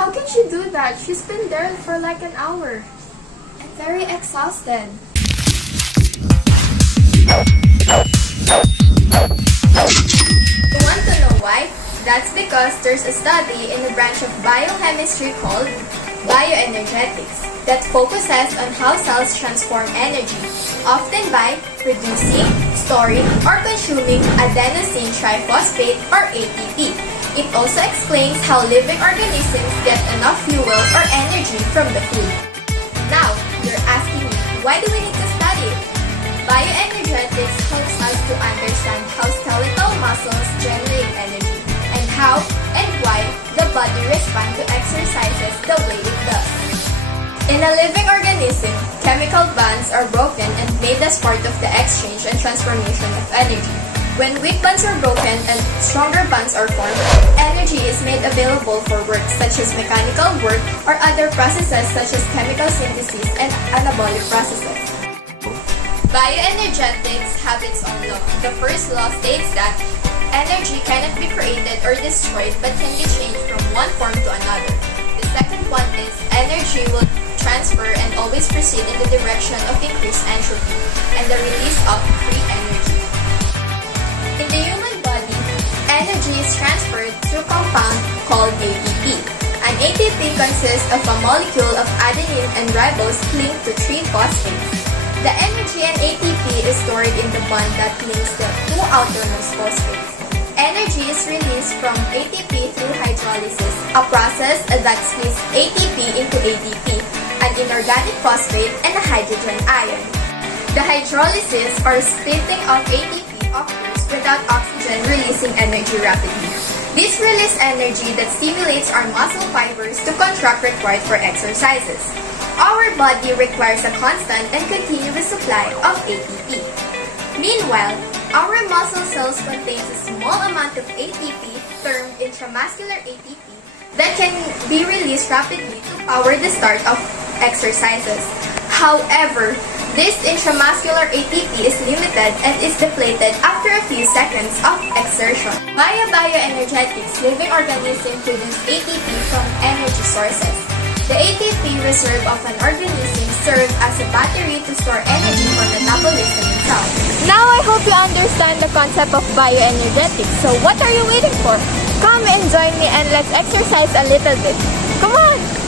How can she do that? She's been there for like an hour. I'm very exhausted. You want to know why? That's because there's a study in the branch of biochemistry called Bioenergetics that focuses on how cells transform energy, often by producing, storing, or consuming adenosine triphosphate or ATP. It also explains how living organisms get enough fuel or energy from the food. Now, you're asking me, why do we need to study it? Bioenergetics helps us to understand how skeletal muscles generate energy and how and why the body responds to exercises the way it does. In a living organism, chemical bonds are broken and made as part of the exchange and transformation of energy. When weak bonds are broken and stronger bonds are formed, energy is made available for work such as mechanical work or other processes such as chemical synthesis and anabolic processes. Bioenergetics have its own law. The first law states that energy cannot be created or destroyed but can be changed from one form to another. The second one is energy will transfer and always proceed in the direction of increased entropy and the release of free energy. In the human body, energy is transferred through a compound called ATP. An ATP consists of a molecule of adenine and ribose linked to 3 phosphates. The energy in ATP is stored in the bond that links the 2 outermost phosphates. Energy is released from ATP through hydrolysis, a process that splits ATP into ADP, an inorganic phosphate, and a hydrogen ion. The hydrolysis or splitting of ATP occurs without oxygen releasing energy rapidly. This releases energy that stimulates our muscle fibers to contract required for exercises. Our body requires a constant and continuous supply of ATP. Meanwhile, our muscle cells contains a small amount of ATP termed intramuscular ATP that can be released rapidly to power the start of exercises. However, this intramuscular ATP is limited and is depleted after a few seconds of exertion. Via bioenergetics, living organisms produce ATP from energy sources. The ATP reserve of an organism serves as a battery to store energy for metabolism itself. Now I hope you understand the concept of bioenergetics. So what are you waiting for? Come and join me and let's exercise a little bit. Come on!